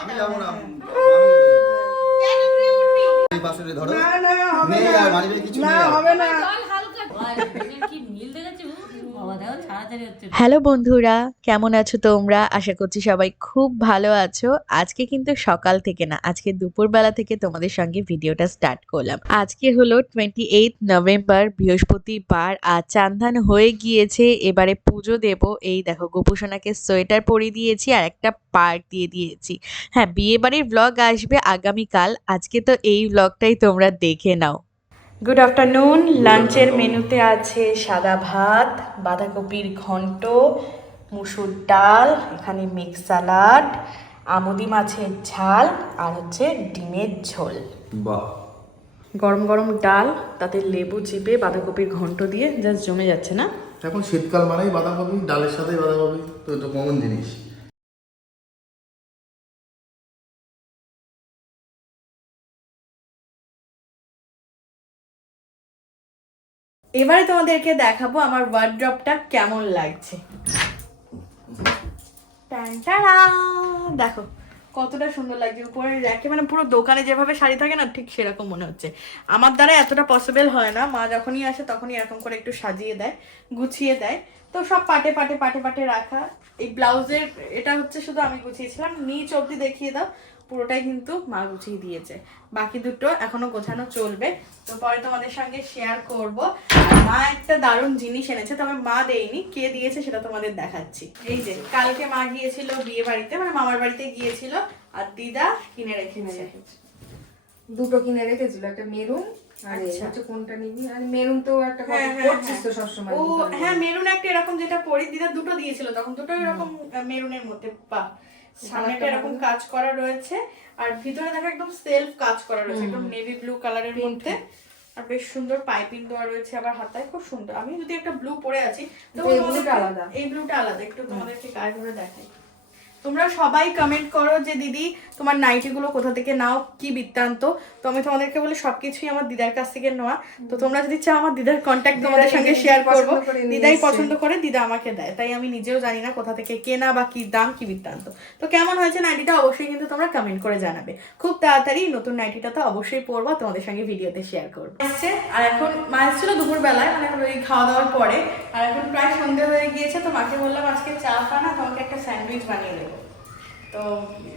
আমি যাব না এই পাশে ধরো। না না হবে নেই না। আর বাড়ি কিছু না। হবে না। কি মিল দেখেছি বাবা দেখো ছাড়াছাড়ি হচ্ছে হ্যালো বন্ধুরা, কেমন আছো তোমরা? আশা করছি সবাই খুব ভালো আছো। আজকে কিন্তু সকাল থেকে না, আজকে দুপুরবেলা থেকে তোমাদের সঙ্গে ভিডিওটা স্টার্ট করলাম। আজকে হলো টোয়েন্টি এইট নভেম্বর বৃহস্পতিবার, আর চান্দান হয়ে গিয়েছে, এবারে পুজো দেব। এই দেখো, গোপুসোনাকে সোয়েটার পরিয়ে দিয়েছি আর একটা পার্ট দিয়ে দিয়েছি। হ্যাঁ বিয়ে বাড়ির ব্লগ আসবে আগামীকাল। আজকে তো এই ব্লগটাই তোমরা দেখে নাও। গুড আফটারনুন লাঞ্চের মেনুতে আছে সাদা ভাত বাঁধাকপির ঘন্ট মুসুর ডাল এখানে মিক্স সালাড আমুদি মাছের ঝাল আর হচ্ছে ডিমের ঝোল। বাহ। গরম গরম ডাল তাতে লেবু চিপে বাঁধাকপির ঘন্ট দিয়ে জাস্ট জমে যাচ্ছে না? এখন শীতকাল মানেই বাঁধাকপি ডালের সাথে বাঁধাকপি তো এটা কমন জিনিস। এবারে তোমাদেরকে দেখাবো আমার ওয়ার্ড্রপটা কেমন লাগছে! দেখো, কতটা সুন্দর লাগছে। উপরে র্যাকে মানে পুরো দোকানে যেভাবে শাড়ি থাকে না, ঠিক সেরকম মনে হচ্ছে। আমার দ্বারা এতটা পসিবল হয় না। মা যখনই আসে, তখনই এরকম করে একটু সাজিয়ে দেয়, গুছিয়ে দেয়। তো সব পাটে পাটে পাটে পাটে রাখা। এই ব্লাউজের, এটা হচ্ছে শুধু আমি গুছিয়েছিলাম। নিচ অবধি দেখিয়ে দাও। পুরোটাই কিন্তু মা গুছিয়ে দিয়েছে। বাকি দুটো এখনও গোছানো চলবে। তো পরে তোমাদের সঙ্গে শেয়ার করব। মা একটা দারুণ জিনিস এনেছে তবে মা দেয়নি। কে দিয়েছে সেটা তোমাদের দেখাচ্ছি। এই যে কালকে মা গিয়েছিল বিয়ে বাড়িতে মানে মামার বাড়িতে গিয়েছিল আর দিদা কিনে রেখেছে। দুটো কিনে রেখেছিল একটা মেরুন আচ্ছা। কোনটা নিবি? আর মেরুন তো একটা হ্যাঁ, হ্যাঁ, তো হ্যাঁ। সবসময় ও হ্যাঁ মেরুন একটা এরকম যেটা পরি দিদা দুটো দিয়েছিল তখন দুটো এরকম মেরুনের মধ্যে পা সামনেটা এরকম কাজ করা রয়েছে। আর ভিতরে দেখো একদম সেলফ কাজ করা রয়েছে একদম নেভি ব্লু কালারের মধ্যে। আর বেশ সুন্দর পাইপিং দেওয়া রয়েছে আবার হাতায় খুব সুন্দর। আমি যদি একটা ব্লু পরে আছি তো এই ব্লুটা আলাদা। এই ব্লুটা আলাদা একটু তোমাদেরকে গায়ে ধরে দেখাই। তোমরা সবাই কমেন্ট করো যে দিদি তোমার নাইটিগুলো কোথা থেকে নাও কি বৃত্তান্ত? তো আমি তোমাদেরকে বলি সবকিছুই আমার দিদার কাছ থেকে নেওয়া। তো তোমরা যদি চাও আমার দিদার কন্ট্যাক্ট তোমাদের সঙ্গে শেয়ার করব। দিদাই পছন্দ করে দিদা আমাকে দেয়। তাই আমি নিজেও জানি না কোথা থেকে কেনা বা কি দাম কি বৃত্তান্ত। তো কেমন হয়েছে নাইটিটা অবশ্যই কিন্তু তোমরা কমেন্ট করে জানাবে। খুব তাড়াতাড়ি নতুন নাইটিটা তো অবশ্যই পরবো তোমাদের সঙ্গে ভিডিওতে শেয়ার করব। এসছে আর এখন মা এসেছিল দুপুর বেলায় মানে ওই খাওয়া দাওয়ার পরে। আর এখন প্রায় সন্ধে হয়ে গিয়েছে তো মাকে বললাম আজকে চা খানা তোমাকে একটা স্যান্ডউইচ বানিয়ে দেবো। তো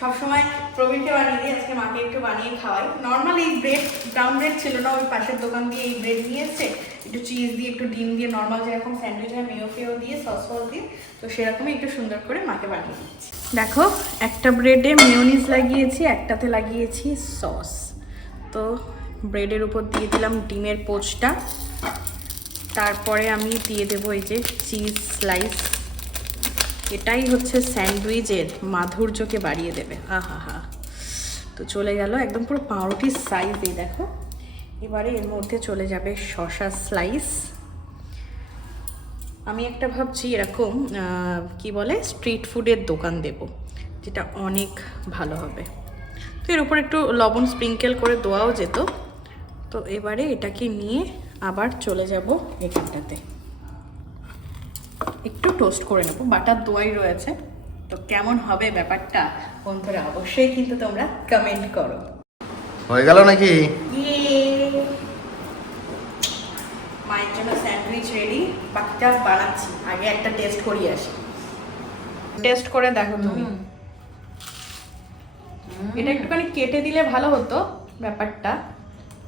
সবসময় প্রবীণকে বানিয়ে দিই, আজকে মাকে একটু বানিয়ে খাওয়াই। নর্মাল এই ব্রেড ব্রাউন ব্রেড ছিল না, ওই পাশের দোকান দিয়ে এই ব্রেড নিয়ে এসছে একটু চিজ দিয়ে, একটু ডিম দিয়ে নর্মাল যেরকম স্যান্ডউইচ হয় মেয়ো ফেও দিয়ে সস ফস দিয়ে, তো সেরকমই একটু সুন্দর করে মাকে বানিয়ে দিচ্ছি। দেখো, একটা ব্রেডে মেয়োনিজ লাগিয়েছি, একটাতে লাগিয়েছি সস তো ব্রেডের উপর দিয়ে দিলাম ডিমের পোচটা। তারপরে আমি দিয়ে দেবো এই যে চিজ স্লাইস এটাই হচ্ছে স্যান্ডউইচের মাধুর্যকে বাড়িয়ে দেবে। আহা হা। তো চলে গেল একদম পুরো পাউরুটির সাইজ দেখো। এবারে এর মধ্যে চলে যাবে শশা স্লাইস আমি একটা ভাবছি এরকম কি বলে স্ট্রিট ফুডের দোকান দেব, যেটা অনেক ভালো হবে। তো এর উপর একটু লবণ স্প্রিঙ্কেল করে দেওয়াও যেত। তো এবারে এটাকে নিয়ে আবার চলে যাব এখানটাতে। একটু টোস্ট করে নেব। বাটার দোয়াই রয়েছে। তো কেমন হবে ব্যাপারটা বন্ধুরা অবশ্যই কিন্তু তোমরা কমেন্ট করো। হয়ে গেল নাকি? মায়ের জন্য স্যান্ডউইচ রেডি বাকিটা বানাচ্ছি। আগে একটা টেস্ট করিয়ে আসি। টেস্ট করে দেখো তুমি। এটা একটুখানি কেটে দিলে ভালো হতো ব্যাপারটা।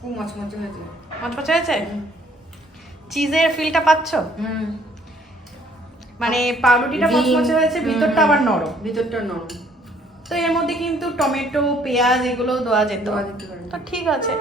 খুব মচমচে হয়েছে। মচমচে হয়েছে? চিজের ফিলটা পাচ্ছ? হুম। মানে পাউরুটিটা মচমচে হয়েছে ভিতরটা আবার নরম। ভিতরটা নরম। তো এর মধ্যে কিন্তু টমেটো পেঁয়াজ এগুলো দেওয়া যেত। তো ঠিক আছে।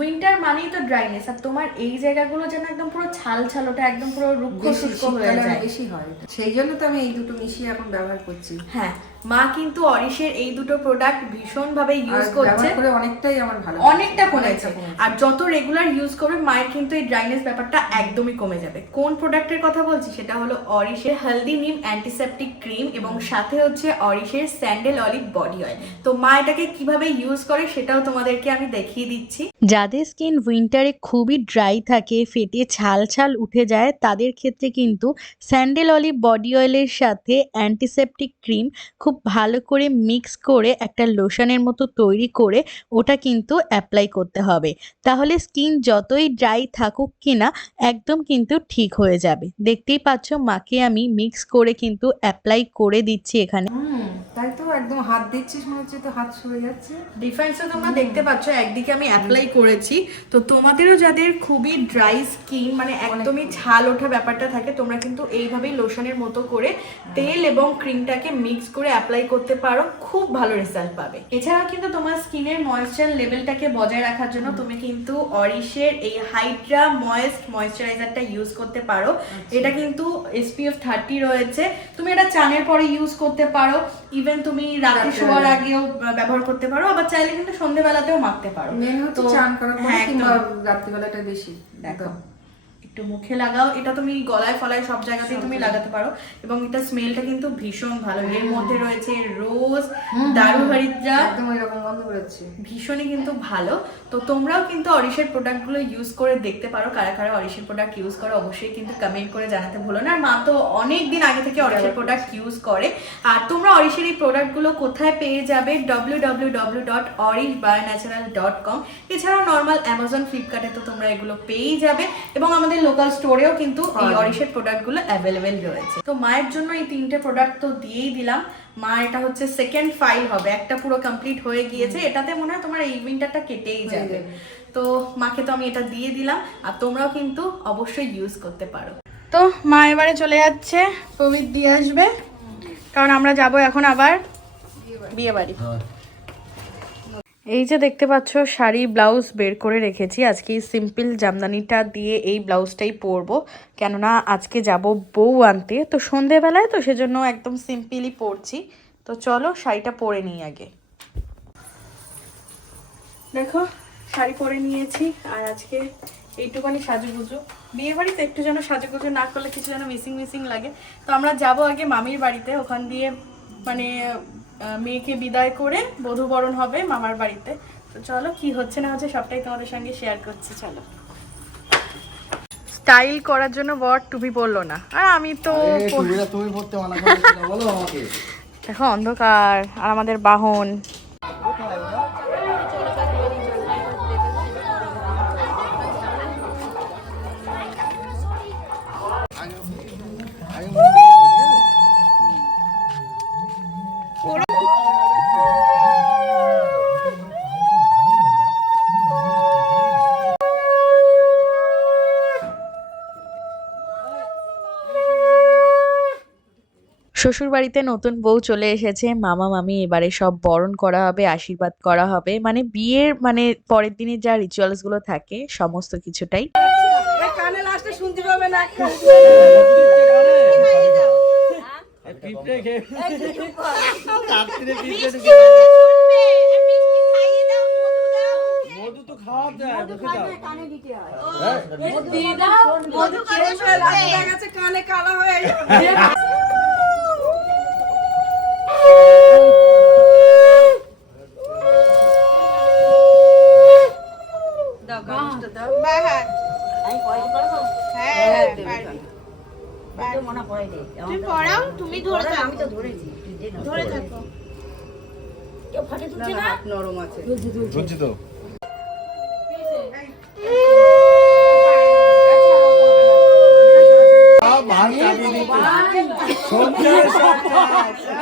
উইন্টার মানেই তো ড্রাইনেস আর তোমার এই জায়গাগুলো যেন একদম পুরো ছাল ছাল ওটা একদম পুরো রুক্ষ শুষ্ক হয়ে যায়। বেশি হয়। সেই জন্য তো আমি এই দুটো মিশিয়ে এখন ব্যবহার করছি। হ্যাঁ মা কিন্তু অরিশের এই দুটো প্রোডাক্ট ভীষণভাবে ইউজ করছে। অনেকটাই আমার ভালো অনেকটা কমেছে। আর যত রেগুলার ইউজ করবে মায়ের কিন্তু এই ড্রাইনেস ব্যাপারটা একদমই কমে যাবে। কোন প্রোডাক্টের কথা বলছি? সেটা হলো অরিশের হেলদি নিম অ্যান্টিসেপটিক ক্রিম এবং সাথে হচ্ছে অরিশের স্যান্ডেল অলিভ বডি অয়েল তো মা এটাকে কীভাবে ইউজ করে সেটাও তোমাদেরকে আমি দেখিয়ে দিচ্ছি। যাদের স্কিন উইন্টারে খুবই ড্রাই থাকে ফেটে ছাল ছাল উঠে যায় তাদের ক্ষেত্রে কিন্তু স্যান্ডেল অলিভ বডি অয়েলের সাথে অ্যান্টিসেপটিক ক্রিম খুব ভালো করে মিক্স করে একটা লোশনের মতো তৈরি করে ওটা কিন্তু অ্যাপ্লাই করতে হবে। তাহলে স্কিন যতই ড্রাই থাকুক কিনা একদম কিন্তু ঠিক হয়ে যাবে। দেখতেই পাচ্ছ মাকে আমি মিক্স করে কিন্তু অ্যাপ্লাই করে দিচ্ছি এখানে। একদম হাত দিচ্ছিস মনে হচ্ছে তো হাত সরে যাচ্ছে। ডিফারেন্সটা তোমরা দেখতে পাচ্ছ একদিকে আমি অ্যাপ্লাই করেছি। তো তোমাদেরও যাদের খুবই ড্রাই স্কিন মানে একদমই ছাল ওঠা ব্যাপারটা থাকে তোমরা কিন্তু এইভাবেই লোশনের মতো করে তেল এবং ক্রিমটাকে মিক্স করে অ্যাপ্লাই করতে পারো খুব ভালো রেজাল্ট পাবে। এছাড়াও কিন্তু তোমার স্কিনের ময়েশ্চার লেভেলটাকে বজায় রাখার জন্য তুমি কিন্তু অরিশের এই হাইড্রা ময়েস্ট ময়েশ্চারাইজারটা ইউজ করতে পারো। এটা কিন্তু এসপিএফ থার্টি রয়েছে। তুমি এটা চানের পরে ইউজ করতে পারো। ইভেন তুমি রাতে রাতে। শোয়ার আগেও ব্যবহার করতে পারো আবার চাইলে কিন্তু সন্ধ্যেবেলাতেও মাখতে পারো। মেন হচ্ছে তো- চান করা হ্যাঁ, রাত্রিবেলাটা বেশি দেখো। একটু মুখে লাগাও। এটা তুমি গলায় ফলায় সব জায়গাতেই তুমি লাগাতে পারো এবং এটা স্মেলটা কিন্তু ভীষণ ভালো। এর মধ্যে রয়েছে রোজ দারু হরিদ্রা একদম ওই রকম গন্ধ বেরোচ্ছে। ভীষণই কিন্তু ভালো। তো তোমরাও কিন্তু অরিশের প্রোডাক্টগুলো ইউজ করে দেখতে পারো। কারা কারা অরিশের প্রোডাক্ট ইউজ করো অবশ্যই কিন্তু কমেন্ট করে জানাতে ভুলো না। আর মা তো অনেক দিন আগে থেকে অরিশের প্রোডাক্ট ইউজ করে। আর তোমরা অরিশের এই প্রোডাক্টগুলো কোথায় পেয়ে যাবে? W W W dot Aurish bionatural dot com এছাড়াও নর্মাল অ্যামাজন ফ্লিপকার্টে তো তোমরা এগুলো পেয়েই যাবে। এবং আমাদের লোকাল স্টোরেও কিন্তু এই। অরিশের প্রোডাক্টগুলো অ্যাভেলেবেল রয়েছে। তো মায়ের জন্য এই তিনটে প্রোডাক্ট তো দিয়েই দিলাম। মা এটা হচ্ছে সেকেন্ড ফাইল হবে। একটা পুরো কমপ্লিট হয়ে গিয়েছে। এটাতে মনে হয় তোমার এই উইন্টারটা কেটেই যাবে। যাবে। তো মাকে তো আমি এটা দিয়ে দিলাম। আর তোমরাও কিন্তু অবশ্যই ইউজ করতে পারো। তো মা এবারে চলে যাচ্ছে। প্রবীর দিয়ে আসবে। কারণ আমরা যাব এখন আবার বিয়ে বাড়ি এই যে দেখতে পাচ্ছ, শাড়ি, ব্লাউজ বের করে রেখেছি। আজকে সিম্পল জামদানিটা দিয়ে এই ব্লাউজটাই পরবো। কেননা আজকে যাব বউ আনতে। তো সন্ধেবেলায় তো সেজন্য একদম সিম্পলই পরছি। তো চলো শাড়িটা পরে নিই আগে। দেখো, শাড়ি পরে নিয়েছি। আর আজকে এইটুখানি সাজুগুজু। বিয়ে বাড়িতে একটু যেন সাজুগুজু না করলে কিছু যেন মিসিং মিসিং লাগে। তো আমরা যাব আগে মামির বাড়িতে। ওখান দিয়ে মানে মেয়েকে বিদায় করে বধুবরণ হবে মামার বাড়িতে। তো চলো কি হচ্ছে না হচ্ছে সবটাই তোমাদের সঙ্গে শেয়ার করছি চলো। স্টাইল করার জন্য বর তুমি বলল না। আর আমি তো তুমি পড়তে মানা বলো আমাকে। দেখো অন্ধকার আর আমাদের বাহন। শ্বশুর বাড়িতে নতুন বউ চলে এসেছে মামা মামি এবারে সব বরণ করা হবে আশীর্বাদ করা হবে মানে বিয়ের মানে পরের দিনে যা রিচুয়ালসগুলো থাকে সমস্ত কিছুটাই মধু তো খাওয়া যায় মুখে দাও বুঝছি তো সব ভাগ চাপিয়ে দিচ্ছে। সংসারে সব কাজ। এ, ছবি তোলো, ছবি তোলো। বলো সংসারে সব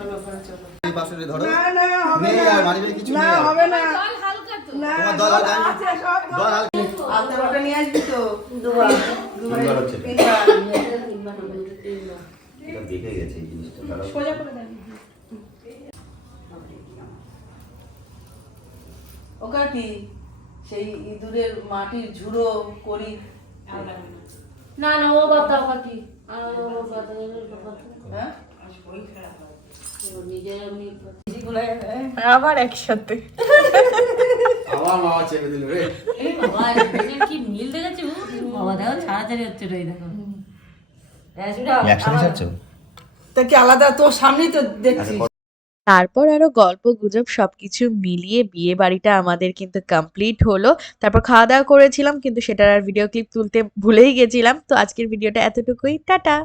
আসলে ধরো। না না হবে নেই আর কিছু না হবে না। জল হালকা তো। তোমার দল হালকা আছে, সব দল হালকা আলতা বাটা নিয়ে আসবি তো। দুবার। তিনবার হচ্ছে। এটা। তিনবার। এটা দেখে গেছে এই জিনিসটা। দাঁড়াও। সোজা করে দেন। ও কাকি সেই ইঁদুরের মাটির ঝুড়ো করি। না না ও কথা কাকি আর ও কথা হ্যাঁ। আবার একসাথে। আমার মামা চেপে দিল রে। এই বাবা এদের কি মিল দেখেছি বাবা দেখো ছাড়াছাড়ি হচ্ছে রে দেখো। একসাথে ছাড়ছো? তা কি আলাদা? তোর সামনেই তো দেখছি। তারপর আরও গল্প গুজব সবকিছু মিলিয়ে বিয়ে বাড়িটা আমাদের কিন্তু কমপ্লিট হলো। তারপর খাওয়া দাওয়া করেছিলাম কিন্তু সেটার আর ভিডিও ক্লিপ তুলতে ভুলেই গেছিলাম। তো আজকের ভিডিওটা এতটুকুই। টাটা!